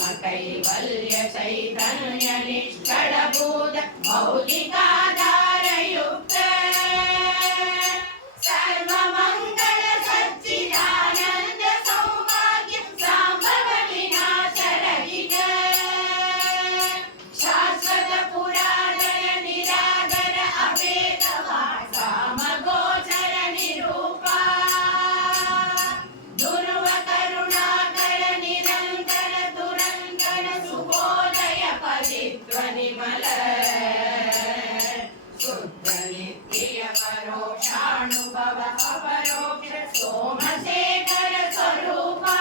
कैवल्य चैतन्य निष्कलभूत मौलिकाधारयुक्त सर्वमंगल सच्चिदानंद सौभाग्य सांभव विनाशरहित शाश्वत पुरातन निरागर अभेद सामगोचर निरूपा दुर्व करुणाकर निरंतर दुरंतर सुबोधय पवित्रनिमल शुद्ध नित्य परोक्षानुभव अपरोक्ष सोमशेखर स्वरूपा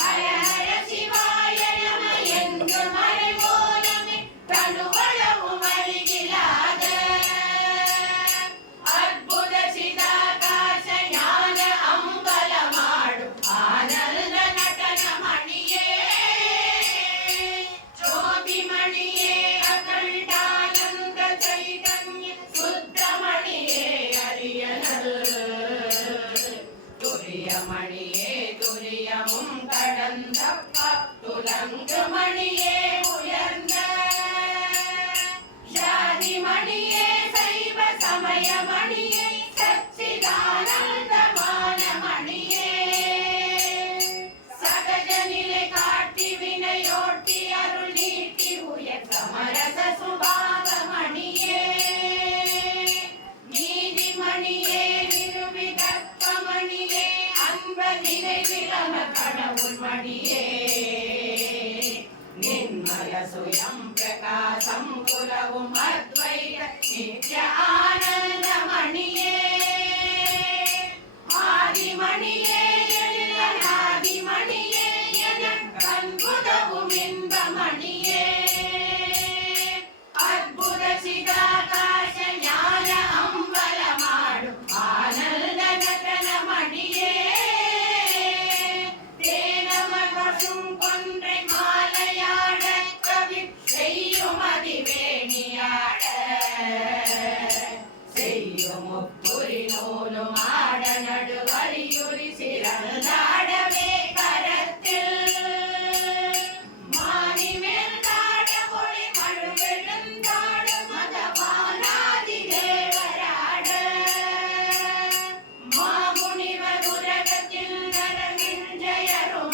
हर हर शिवाय नम ಎಂದು ಮರೆಬೋಲಮೆ ತನುವಳವು ಮರಿಗಿಲಾದ ಅದ್ಭುತ ಚಿದಾಕಾಶ ಜ್ಞಾನ ಅಂಬಲ ಮಾಡು ಆನಂದ ನಟನ ಮಣಿಯೇ ಜ್ಯೋತಿ ಮಣಿಯೇ ಅಖಂಡಾನಂದ ಚೈತನ್ಯ ಶುದ್ಧ ಮಣಿಯೇ ಅರಿಯನಲ್ துரிய மணியே துரியமும் கடந்த துலங்கு மணியே உயர்ந்த ஜாதி மணியே சைவ சமய மணியே சச்சிதானந்தமான மணியே சகஜ நிலை காட்டி வினையோட்டி அருள் நீட்டி உயர் சமரச சுபாவ மணியே நீதி மணியே நிருவிகற்ப மணியே அன்ப நினைவிலம கடவுள் மணியே நின்மல சுயம் பிரகாசம் குலவும் அத்வைத நித்ய ஆனந்த மணியே ஆதிமணியே எழிலனாதிமணியே எனக்கு அன்புதவும் இன்ப மணியே அற்புத சிதாகாಶ ஞான ಅಂಬಲ ಮಾಡು ಆನಂದ ನಟನ ಮಣಿಯೇ தேனமகம் கொன்றை மாலையாட கவி செய்யும் அதிவேணியாட செய்யும் முப்புரி நூலும் ஆட நடுவரியுரி சிறந்தாடவே கரத்தில் மாறி மேல்தாட ஒளி மழுவெழுந்தாட மதவானாதி தேவராட மாமுனிவர் உலகத்தில் நரவிஞ்சயருமாட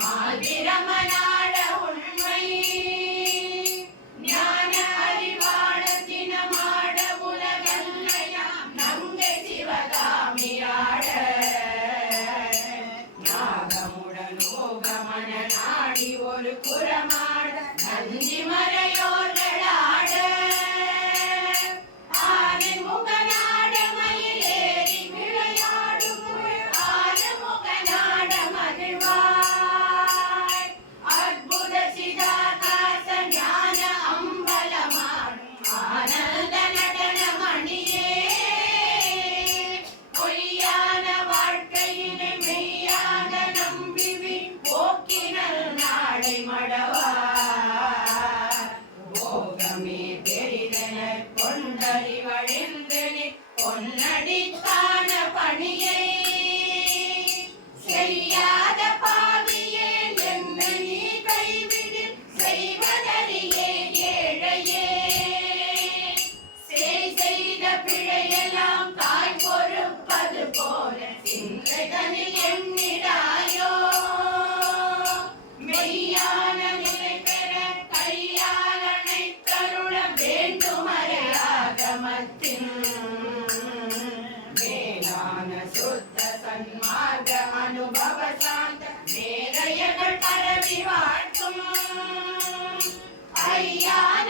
மாதிரமனாட உண்மை ஞான அறிவாளத்தின மாட உலகல்லையாம் நங்கை சிவகாமியாட நாகமுடன் ஓகமன நாடி ஒரு புறமாட நந்தி மறையோர்களாட ஆறுமுகனாட மயிலேறி விளையாடும் ஆறுமுகனாட மகிழ்வாய் அற்புத சிதாகாச ஞான அம்பல மாடும் ஆனந்த நடன மணியே பொய்யான வாழ்க்கையினை மெய்யாக நம்பி போக்கினல் நாடை மடவா போகமே பெரிதென கொண்டறிவழிந்து நீ பொன்னடித்தான பணியை செய்யாத பாவியே என்னை நீ கைவிடில் செய்வதறியே ஏழையே செய்த பிழையெல்லாம் தாய் பொறுப்பது போல சிந்தைதனில் எண்ணிடாயோ மெய்யான நிலை பெற கையால் அணைத்தருள வேண்டுமறையாகமத்தின் மேலான சுத்த சன்மார்க்க அனுபவ சாந்த நேரையர்கள் பரவி வாழ்த்தும் ஐயான